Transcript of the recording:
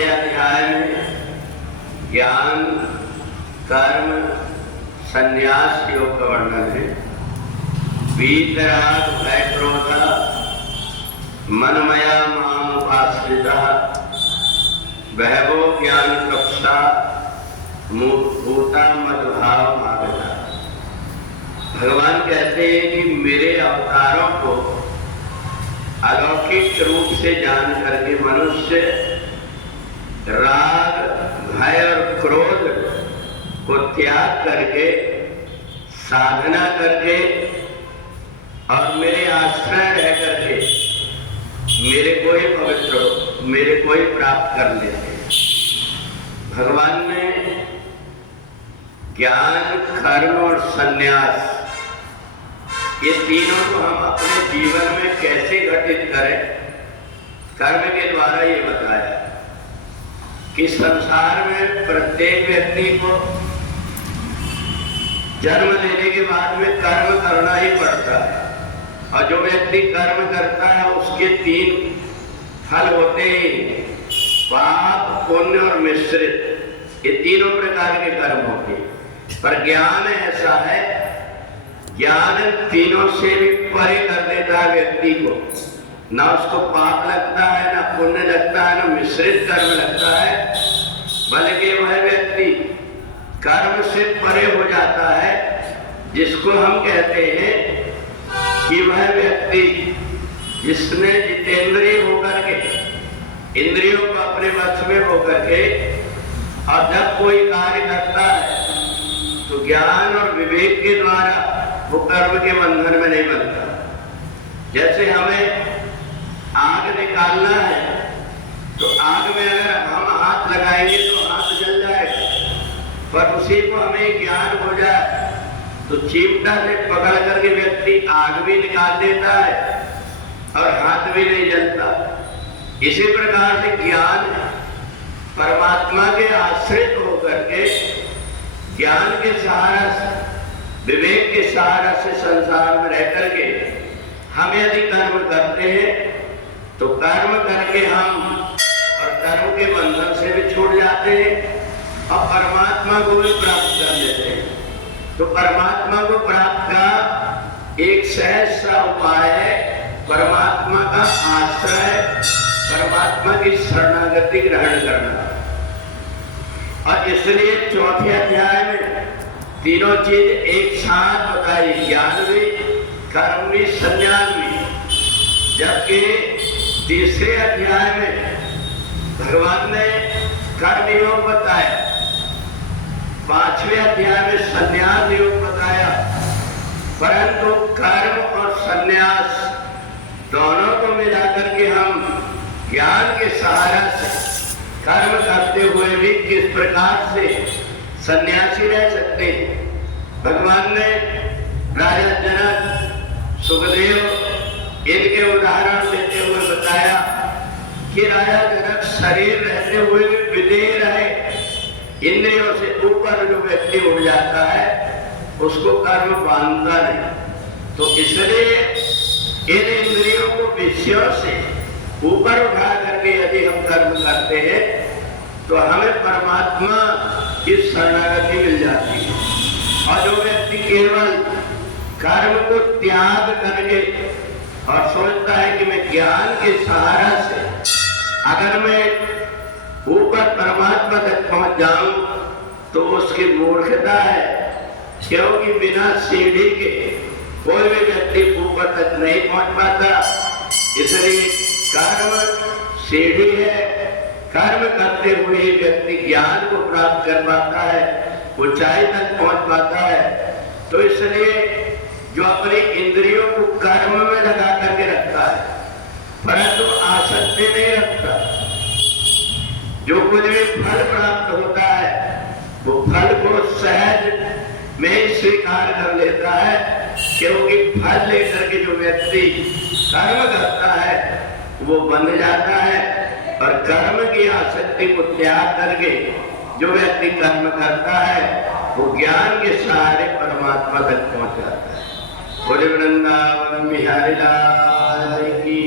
चौथे अध्याय में ज्ञान, कर्म, संन्यास योग का वर्णन है। वीतराग भय क्रोध मनमया माम उपाश्रितः बहवो ज्ञान कक्षा भूता मदभाव मागता। भगवान कहते हैं कि मेरे अवतारों को अलौकिक रूप से जान करके मनुष्य राग, भय और क्रोध को त्याग करके, साधना करके और मेरे आश्रय रह करके मेरे को ही पवित्र हो, मेरे को ही प्राप्त कर लेते हैं। भगवान ने ज्ञान, कर्म और संन्यास, ये तीनों को हम अपने जीवन में कैसे घटित करें, कर्म के द्वारा ये बताया कि संसार में प्रत्येक व्यक्ति को जन्म लेने के बाद में कर्म करना ही पड़ता है। और जो व्यक्ति कर्म करता है उसके तीन फल होते हैं, पाप, पुण्य और मिश्रित। ये तीनों प्रकार के कर्म होते हैं। पर ज्ञान ऐसा है, ज्ञान तीनों से भी परे कर देता है व्यक्ति को। ना उसको पाप लगता है, ना पुण्य लगता है, ना मिश्रित कर्म लगता है, बल्कि वह व्यक्ति कर्म से परे हो जाता है, जिसको हम कहते हैं कि वह व्यक्ति जिसने जितेंद्रिय होकर के, इंद्रियों को अपने वश में होकर के, और जब कोई कार्य करता है तो ज्ञान और विवेक के द्वारा वो कर्म के बंधन में नहीं बनता। जैसे हमें आग निकालना है तो आग में अगर हम हाथ लगाएंगे तो हाथ जल जाएगा, पर उसी को हमें ज्ञान हो जाए तो चिमटा से पकड़ करके व्यक्ति आग भी निकाल देता है और हाथ भी नहीं जलता। इसी प्रकार से ज्ञान परमात्मा के आश्रित होकर के, ज्ञान के सहारा से, विवेक के सहारा से संसार में रह करके हम यदि कर्म करते हैं तो कर्म करके हम और कर्म के बंधन से भी छूट जाते हैं और परमात्मा को भी प्राप्त कर लेते हैं। तो परमात्मा को प्राप्त का एक सहज सा उपाय है परमात्मा का आश्रय, परमात्मा की शरणागति ग्रहण करना। और इसलिए चौथे अध्याय में तीनों चीज एक साथ बताई, ज्ञान भी, कर्म भी, संन्यास भी। जबकि तीसरे अध्याय में भगवान ने कर्म योग बताया, पांचवें अध्याय में संन्यास योग बताया। परंतु कर्म और संन्यास दोनों को मिलाकर के हम ज्ञान के सहारा से कर्म करते हुए भी किस प्रकार से सन्यासी रह सकते हैं। भगवान ने राजा जनक, सुखदेव, इनके उदाहरण देते हुए बताया कि राजा जनक शरीर रहते हुए भी विदेह रहे, इंद्रियों से ऊपर जो व्यक्ति उठ जाता है उसको कर्म बांधता नहीं। तो इसलिए इन इंद्रियों को विषयों से ऊपर उठा करके यदि हम कर्म करते हैं तो हमें परमात्मा की शरणागति मिल जाती है। और जो व्यक्ति केवल कर्म को त्याग करके और सोचता है कि मैं ज्ञान के सहारा से अगर मैं ऊपर परमात्मा तक पहुंच जाऊं तो उसकी मूर्खता है, क्योंकि बिना सीढ़ी के कोई भी व्यक्ति ऊपर तक नहीं पहुंच पाता। इसलिए कर्म सीढ़ी है, कर्म करते हुए ही व्यक्ति ज्ञान को प्राप्त कर पाता है, ऊंचाई तक पहुंच पाता है। तो इसलिए जो अपनी इंद्रियों को कर्म में लगा करके रखता है परंतु आसक्ति नहीं रखता, जो कुछ भी फल प्राप्त होता है वो फल को सहज में ही स्वीकार कर लेता है, क्योंकि फल लेकर के जो व्यक्ति कर्म करता है वो बंध जाता है। और कर्म की आसक्ति को त्याग करके जो व्यक्ति कर्म करता है वो ज्ञान के सहारे परमात्मा तक पहुंच जाता है। बोले वृंदावन बिहारी लाल की।